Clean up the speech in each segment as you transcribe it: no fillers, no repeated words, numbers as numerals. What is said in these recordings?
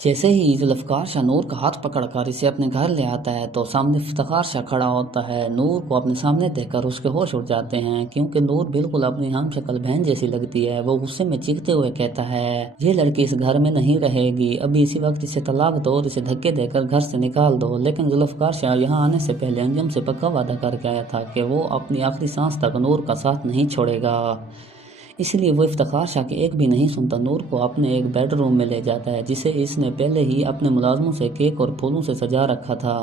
जैसे ही जुल्फ़कार शाह नूर का हाथ पकड़कर इसे अपने घर ले आता है तो सामने इफ्तिखार शाह खड़ा होता है। नूर को अपने सामने देखकर उसके होश उड़ जाते हैं, क्योंकि नूर बिल्कुल अपनी हम शक्ल बहन जैसी लगती है। वो गुस्से में चीखते हुए कहता है, ये लड़की इस घर में नहीं रहेगी, अभी इसी वक्त इसे तलाक दो और इसे धक्के देकर घर से निकाल दो। लेकिन जुल्फ़कार शाह यहाँ आने से पहले अंजुम से पक्का वादा करके आया था कि वो अपनी आखिरी सांस तक नूर का साथ नहीं छोड़ेगा। इसलिए वो इफ्तिखार शाह के एक भी नहीं सुनता, नूर को अपने एक बेडरूम में ले जाता है जिसे इसने पहले ही अपने मुलाजमों से केक और फूलों से सजा रखा था।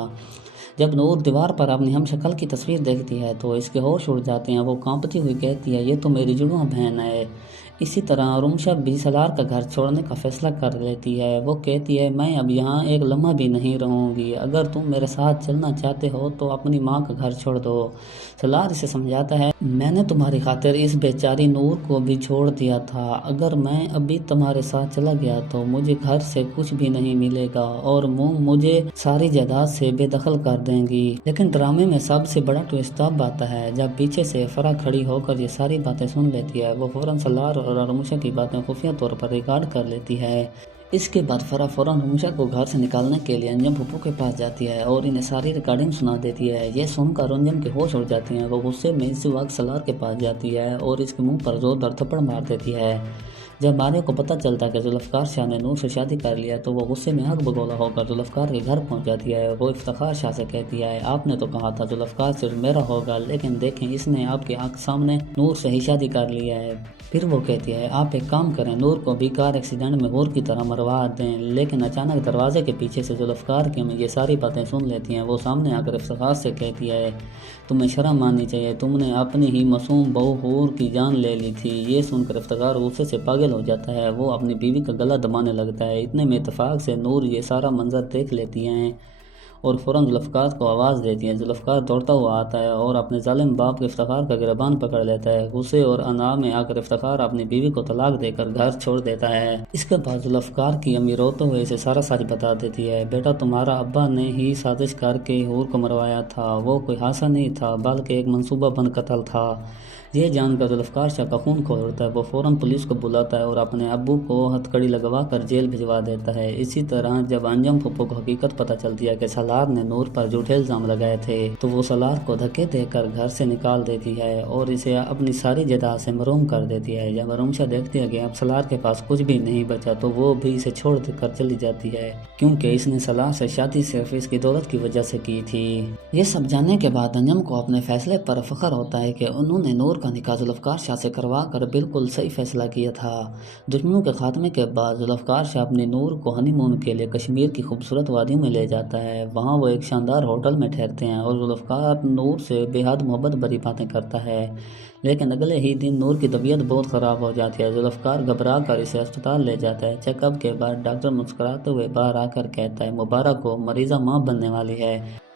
जब नूर दीवार पर अपनी हम शक्ल की तस्वीर देखती है तो इसके होश उड़ जाते हैं। वो कांपती हुई कहती है, ये तो मेरी जुड़वा बहन है। इसी तरह रुमशा भी सलार का घर छोड़ने का फैसला कर लेती है। वो कहती है, मैं अब यहाँ एक लम्हा भी नहीं रहूँगी, अगर तुम मेरे साथ चलना चाहते हो तो अपनी माँ का घर छोड़ दो। सलार इसे समझाता है, मैंने तुम्हारी खातिर इस बेचारी नूर को भी छोड़ दिया था, अगर मैं अभी तुम्हारे साथ चला गया तो मुझे घर से कुछ भी नहीं मिलेगा और मुझे सारी जायदाद से बेदखल कर देंगी। लेकिन ड्रामे में सबसे बड़ा ट्विस्ट तब आता है जब पीछे से फरा खड़ी होकर ये सारी बातें सुन लेती है। वो फौरन सलार और रुमशा की बातें खुफिया तौर पर रिकॉर्ड कर लेती है। इसके बाद फरा फौरन रुमशा को घर से निकालने के लिए अंजम फूफू के पास जाती है और इन्हें सारी रिकॉर्डिंग सुना देती है। ये सुनकर अंजम के होश उड़ जाती हैं। वो गुस्से में इसी वक्त सलार के पास जाती है और इसके मुंह पर जोरदार थप्पड़ मार देती है। जब मारिया को पता चलता है कि जुल्फ़कार शाह ने नूर से शादी कर लिया तो वो गुस्से में आग बगोला होकर जुल्फ़कार के घर पहुंच जाती है। वो इफ्तिखार शाह से कहती है, आपने तो कहा था जुल्फ़कार सिर्फ मेरा होगा, लेकिन देखें इसने आपकी आंख सामने नूर से ही शादी कर लिया है। फिर वो कहती है, आप एक काम करें, नूर को भी कार एक्सीडेंट में हूर की तरह मरवा दें। लेकिन अचानक दरवाजे के पीछे से जुल्फ़कार की ये सारी बातें सुन लेती हैं। वो सामने आकर इफ्तिखार से कहती है, तुम्हें शर्म आनी चाहिए, तुमने अपनी ही मासूम बहू हूर की जान ले ली थी। ये सुनकर इफ्तिखार गुस्से से पागल हो जाता है। वो अपनी बीवी का गला दबाने लगता है। इतने में इत्तेफाक से नूर ये सारा मंजर देख लेती हैं और फ़ौरन जुल्फ़कार को आवाज़ देती है। जुल्फ़कार दौड़ता हुआ आता है और अपने जालिम बाप के इफ्तिखार का गिरबान पकड़ लेता है। गुस्से और अना में आकर इफ्तिखार अपनी बीवी को तलाक देकर घर छोड़ देता है। इसके बाद जुल्फ़कार की अम्मी रोते हुए इसे सारा सच बता देती है, बेटा तुम्हारा अब्बा ने ही साजिश करके हूर को मरवाया था, वो कोई हादसा नहीं था बल्कि एक मंसूबा बंद कत्ल था। ये जानकर जुल्फ़कार शाह का खून खोल उठता है। वो फ़ौरन पुलिस को बुलाता है और अपने अब्बू को हथकड़ी लगवा कर जेल भिजवा देता है। इसी तरह जब अंजम फूफू को हकीकत पता चलती है कि सलार ने नूर पर झूठे इल्ज़ाम लगाए थे तो वो सलार को धक्के देकर घर से निकाल देती है और इसे अपनी सारी जायदाद से महरूम कर देती है। जब रुमशा देखती है कि अब सलार के पास कुछ भी नहीं बचा तो वो भी इसे छोड़ कर चली जाती है, क्योंकि इसने सलार से शादी सिर्फ इसकी दौलत की वजह से की थी। ये सब जानने के बाद अंजम को अपने फैसले पर फख्र होता है कि उन्होंने नूर का निकाह जुल्फ़कार शाह से करवा कर बिल्कुल सही फैसला किया था। दुश्मनों के खात्मे के बाद जुल्फ़कार शाह अपनी नूर को हनीमून के लिए कश्मीर की खूबसूरत वादियों में ले जाता है। वहाँ वो एक शानदार होटल में ठहरते हैं और जुल्फ़कार नूर से बेहद मोहब्बत भरी बातें करता है। लेकिन अगले ही दिन नूर की तबीयत बहुत ख़राब हो जाती है। जुल्फ़कार घबरा कर इसे अस्पताल ले जाता है। चेकअप के बाद डॉक्टर मुस्कुराते हुए बाहर आकर कहता है, मुबारक हो, मरीज़ा माँ बनने वाली है।